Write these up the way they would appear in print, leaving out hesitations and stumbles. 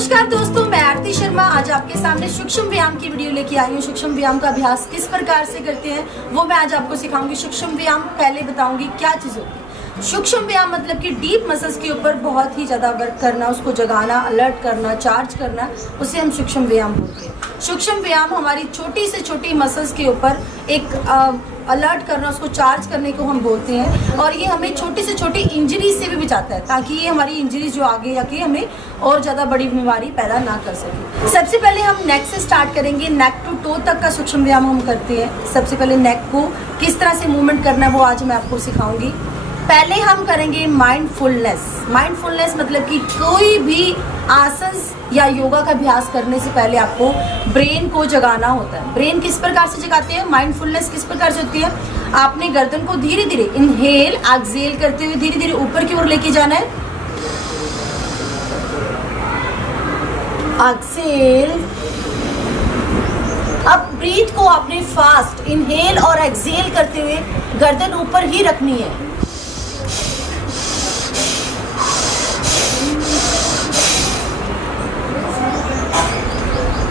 नमस्कार दोस्तों, मैं आरती शर्मा आज आपके सामने सूक्ष्म व्यायाम की वीडियो लेके आई हूँ। सूक्ष्म व्यायाम का अभ्यास किस प्रकार से करते हैं वो मैं आज आपको सिखाऊंगी। सूक्ष्म व्यायाम पहले बताऊंगी क्या चीज़ होती है। सूक्ष्म व्यायाम मतलब कि डीप मसल्स के ऊपर बहुत ही ज़्यादा वर्क करना, उसको जगाना, अलर्ट करना, चार्ज करना, उसे हम सूक्ष्म व्यायाम बोलते हैं। सूक्ष्म व्यायाम हमारी छोटी से छोटी मसल्स के ऊपर एक अलर्ट करना, उसको चार्ज करने को हम बोलते हैं। और ये हमें छोटी से छोटी इंजरी से भी बचाता है, ताकि ये हमारी इंजरी जो आगे जाके हमें और ज़्यादा बड़ी बीमारी पैदा ना कर सके। सबसे पहले हम नेक से स्टार्ट करेंगे। नेक टू टो तक का सूक्ष्म व्यायाम हम करते हैं। सबसे पहले नेक को किस तरह से मूवमेंट करना है वो आज मैं आपको सिखाऊंगी। पहले हम करेंगे माइंडफुलनेस। माइंडफुलनेस मतलब कि कोई भी आसन या योगा का अभ्यास करने से पहले आपको ब्रेन को जगाना होता है। ब्रेन किस प्रकार से जगाते हैं, माइंडफुलनेस किस प्रकार से होती है। आपने गर्दन को धीरे धीरे इनहेल एक्सहेल करते हुए धीरे धीरे ऊपर की ओर लेके जाना है। एक्सहेल। अब ब्रीथ को आपने फास्ट इनहेल और एक्सहेल करते हुए गर्दन ऊपर ही रखनी है।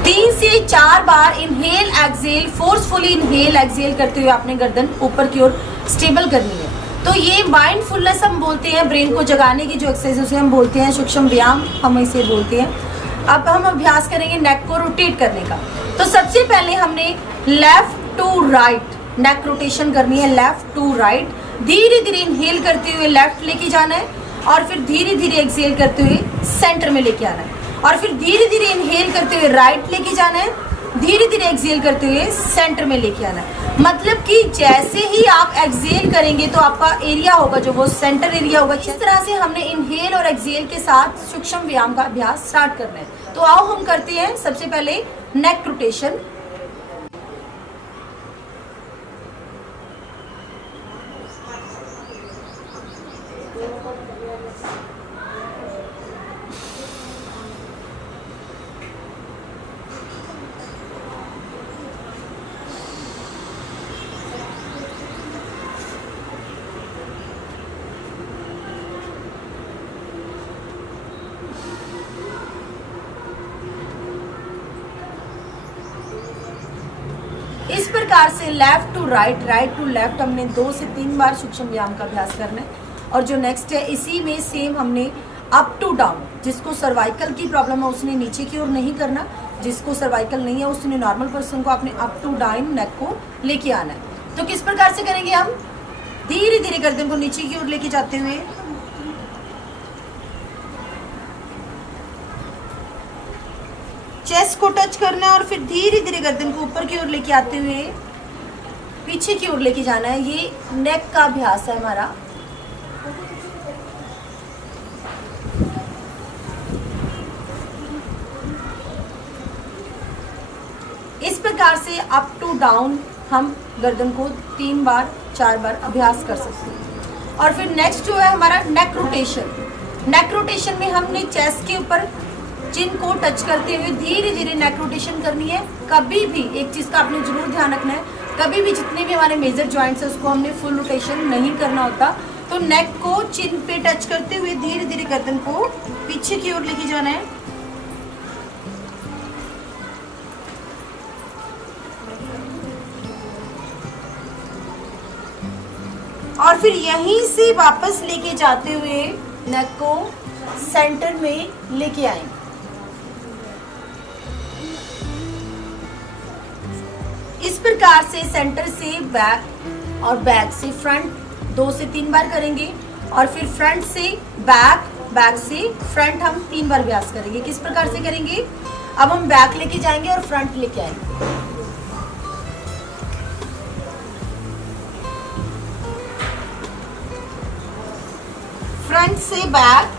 3 से 4 बार inhale exhale, forcefully inhale exhale करते हुए आपने गर्दन ऊपर की ओर स्टेबल करनी है। तो ये माइंडफुलनेस हम बोलते हैं, ब्रेन को जगाने की जो एक्सरसाइज उसे हम बोलते हैं सूक्ष्म व्यायाम, हम इसे बोलते हैं। अब हम अभ्यास करेंगे नेक को रोटेट करने का। तो सबसे पहले हमने left to right neck rotation करनी है। लेफ्ट टू राइट धीरे धीरे इनहेल करते हुए लेफ्ट लेके जाना है और फिर धीरे धीरे एक्सहेल करते हुए सेंटर में लेके आना है और फिर धीरे धीरे इनहेल करते हुए राइट लेके जाना है, धीरे धीरे एक्सहेल करते हुए सेंटर में लेके आना है। मतलब कि जैसे ही आप एक्सहेल करेंगे तो आपका एरिया होगा जो वो सेंटर एरिया होगा। इस तरह से हमने इनहेल और एक्सहेल के साथ सूक्ष्म व्यायाम का अभ्यास स्टार्ट करना है। तो आओ हम करते हैं। सबसे पहले नेक रोटेशन। इस प्रकार से left to right, right to left हमने 2 से 3 बार सूक्ष्म व्यायाम का अभ्यास करना है। और जो नेक्स्ट है इसी में सेम हमने अप टू डाउन, जिसको सर्वाइकल की प्रॉब्लम है उसने नीचे की ओर नहीं करना, जिसको सर्वाइकल नहीं है उसने नॉर्मल पर्सन को आपने अप टू डाउन नेक को लेके आना है। तो किस प्रकार से करेंगे हम, धीरे धीरे गर्दन को नीचे की ओर लेके जाते हुए चेस्ट को टच करना है और फिर धीरे धीरे गर्दन को ऊपर की ओर लेके आते हुए पीछे की ओर लेके जाना है। ये नेक का अभ्यास है हमारा। इस प्रकार से अप टू डाउन हम गर्दन को 3 बार 4 बार अभ्यास कर सकते हैं। और फिर नेक्स्ट जो है हमारा नेक रोटेशन। नेक रोटेशन में हमने चेस्ट के ऊपर चिन को टच करते हुए धीरे धीरे नेक रोटेशन करनी है। कभी भी एक चीज़ का आपने जरूर ध्यान रखना है, कभी भी जितने भी हमारे मेजर जॉइंट्स है उसको हमने फुल रोटेशन नहीं करना होता। तो नेक को चिन पे टच करते हुए धीरे धीरे गर्दन को पीछे की ओर लेके जाना है। और फिर यहीं से वापस लेके जाते हुए नेक को सेंटर में लेके आएंगे। इस प्रकार से सेंटर से बैक और बैक से फ्रंट 2 से 3 बार करेंगे और फिर फ्रंट से बैक, बैक से फ्रंट हम 3 बार अभ्यास करेंगे। किस प्रकार से करेंगे, अब हम बैक लेके जाएंगे और फ्रंट लेके आएंगे। फ्रंट से बैक,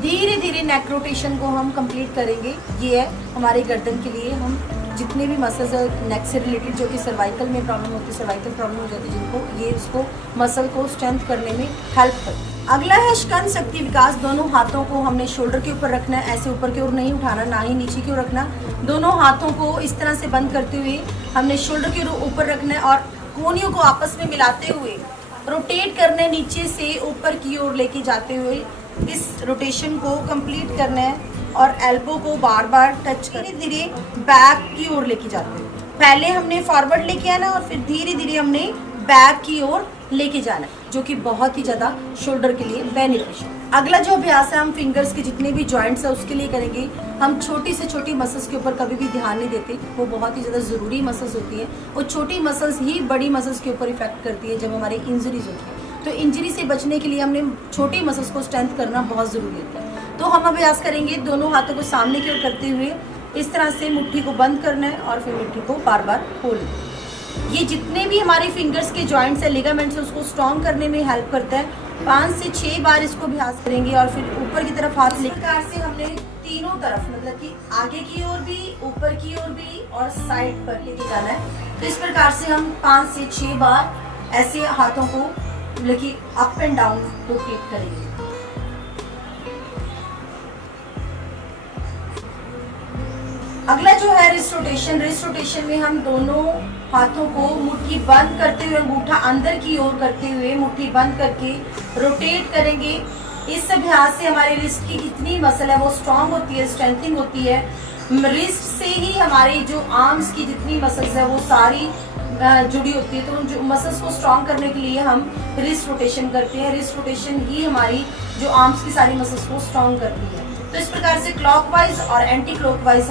धीरे धीरे नेक रोटेशन को हम कंप्लीट करेंगे। ये है हमारे गर्दन के लिए, हम जितने भी मसल्स है नेक से रिलेटेड जो कि सर्वाइकल में प्रॉब्लम होती है, सर्वाइकल प्रॉब्लम हो जाती है जिनको, ये उसको मसल को स्ट्रेंथ करने में हेल्प करती है। अगला है स्कंद शक्ति विकास। दोनों हाथों को हमने शोल्डर के ऊपर रखना है, ऐसे ऊपर की ओर नहीं उठाना, ना ही नीचे की ओर रखना। दोनों हाथों को इस तरह से बंद करते हुए हमने शोल्डर के ऊपर रखना है और कोहनियों को आपस में मिलाते हुए रोटेट करना है, नीचे से ऊपर की ओर लेके जाते हुए इस रोटेशन को कंप्लीट करना है और एल्बो को बार बार टच कर धीरे धीरे बैक की ओर लेके जाते हैं। पहले हमने फॉरवर्ड लेके आना और फिर धीरे धीरे हमने बैक की ओर लेके जाना, जो कि बहुत ही ज़्यादा शोल्डर के लिए बेनिफिशियल। अगला जो अभ्यास है हम फिंगर्स के जितने भी जॉइंट्स है उसके लिए करेंगे। हम छोटी से छोटी मसल्स के ऊपर कभी भी ध्यान नहीं देते, वो बहुत ही ज़्यादा ज़रूरी मसल्स होती हैं। वो छोटी मसल्स ही बड़ी मसल्स के ऊपर इफेक्ट करती है जब हमारी इंजरीज होती है। तो इंजरी से बचने के लिए हमने छोटी मसल्स को स्ट्रेंथ करना बहुत ज़रूरी होता है। तो हम अभ्यास करेंगे दोनों हाथों को सामने की ओर करते हुए इस तरह से मुट्ठी को बंद करना है और फिर मुट्ठी को बार बार खोलना। ये जितने भी हमारे फिंगर्स के जॉइंट्स है, लिगामेंट्स है, उसको स्ट्रॉन्ग करने में हेल्प करता है। 5 से 6 बार इसको अभ्यास करेंगे और फिर ऊपर की तरफ हाथ लेकर प्रकार से हमने तीनों तरफ, मतलब कि आगे की ओर भी, ऊपर की ओर भी और साइड पर लेके जाना है। तो इस प्रकार से हम 5 से 6 बार ऐसे हाथों को मतलब कि अप एंड डाउन रोटेट करेंगे। अगला जो है रिस्ट रोटेशन। रिस्ट रोटेशन में हम दोनों हाथों को मुट्ठी बंद करते हुए, अंगूठा अंदर की ओर करते हुए मुट्ठी बंद करके रोटेट करेंगे। इस अभ्यास से हमारे रिस्ट की जितनी मसल है वो स्ट्रांग होती है, स्ट्रेंथिंग होती है। रिस्ट से ही हमारी जो आर्म्स की जितनी मसल्स है वो सारी जुड़ी होती है। तो उन मसल्स को स्ट्रांग करने के लिए हम रिस्ट रोटेशन करते हैं। रिस्ट रोटेशन ही हमारी जो आर्म्स की सारी मसल्स को स्ट्रांग करती है। तो इस प्रकार से क्लॉकवाइज और एंटी क्लॉकवाइज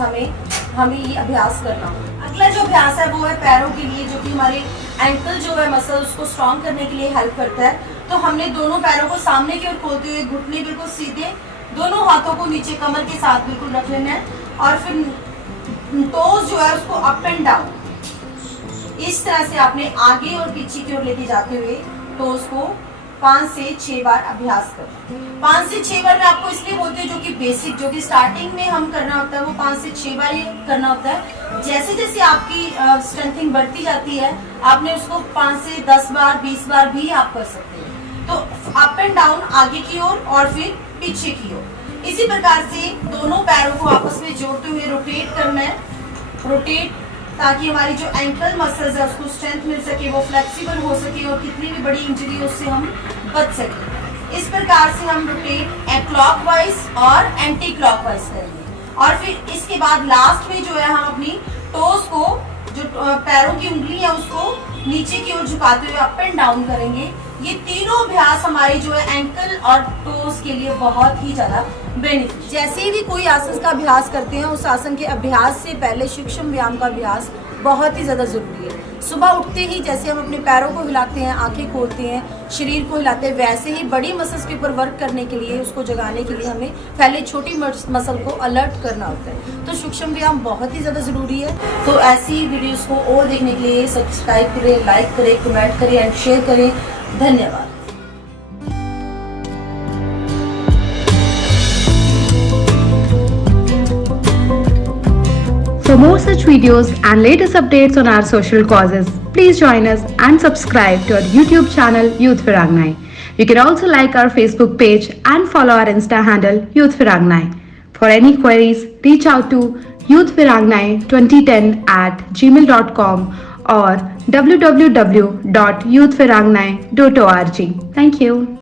हमें ये अभ्यास करना होगा। अगला जो अभ्यास है वो है पैरों के लिए, जो कि हमारे एंकल जो है मसल उसको स्ट्रांग करने के लिए हेल्प करता है। तो हमने दोनों पैरों को सामने की ओर खोलते हुए घुटने बिल्कुल सीधे, दोनों हाथों को नीचे कमर के साथ बिल्कुल रख लेना है और फिर टोज जो है उसको अप एंड डाउन इस तरह से आपने आगे और पीछे की ओर लेके जाते हुए टोज को 5 से 6 बार अभ्यास करना। 5 से 6 बार मैं आपको इसलिए बोलती हूँ जो कि बेसिक, जो कि स्टार्टिंग में हम करना होता है वो 5 से 6 बार ये करना होता है। जैसे जैसे आपकी स्ट्रेंथिंग बढ़ती जाती है आपने उसको 5 से 10 बार 20 बार भी आप कर सकते हैं। तो अप एंड डाउन आगे की ओर और फिर पीछे की ओर, इसी प्रकार से दोनों पैरों को आपस में जोड़ते हुए रोटेट करना है। रोटेट ताकि हमारी जो एंकल मसल्स है उसको स्ट्रेंथ मिल सके, वो फ्लेक्सिबल हो सके और कितनी भी बड़ी इंजरी हो उससे हम बच सके। इस प्रकार से हम रोटेट क्लॉकवाइज और एंटी क्लॉकवाइज करेंगे और फिर इसके बाद लास्ट में जो है हम अपनी टोज को, जो पैरों की उंगली है उसको नीचे की ओर झुकाते हुए अप एंड डाउन करेंगे। ये तीनों अभ्यास हमारी जो है एंकल और टोज के लिए बहुत ही ज्यादा बेनिफिट। जैसे भी कोई आसन का अभ्यास करते हैं उस आसन के अभ्यास से पहले सूक्ष्म व्यायाम का अभ्यास बहुत ही ज़्यादा ज़रूरी है। सुबह उठते ही जैसे हम अपने पैरों को हिलाते हैं, आंखें खोलते हैं, शरीर को हिलाते हैं, वैसे ही बड़ी मसल्स के ऊपर वर्क करने के लिए, उसको जगाने के लिए हमें पहले छोटी मसल को अलर्ट करना होता है। तो सूक्ष्म व्यायाम बहुत ही ज़्यादा ज़रूरी है। तो ऐसी वीडियोज़ को और देखने के लिए सब्सक्राइब करें, लाइक करें, कमेंट करें एंड शेयर करें। धन्यवाद। For more such videos and latest updates on our social causes, please join us and subscribe to our YouTube channel Youth Veerangnayen. You can also like our Facebook page and follow our Insta handle Youth Veerangnayen. For any queries, reach out to youthveerangnayen2010@gmail.com or www.youthveerangnayen.org. Thank you.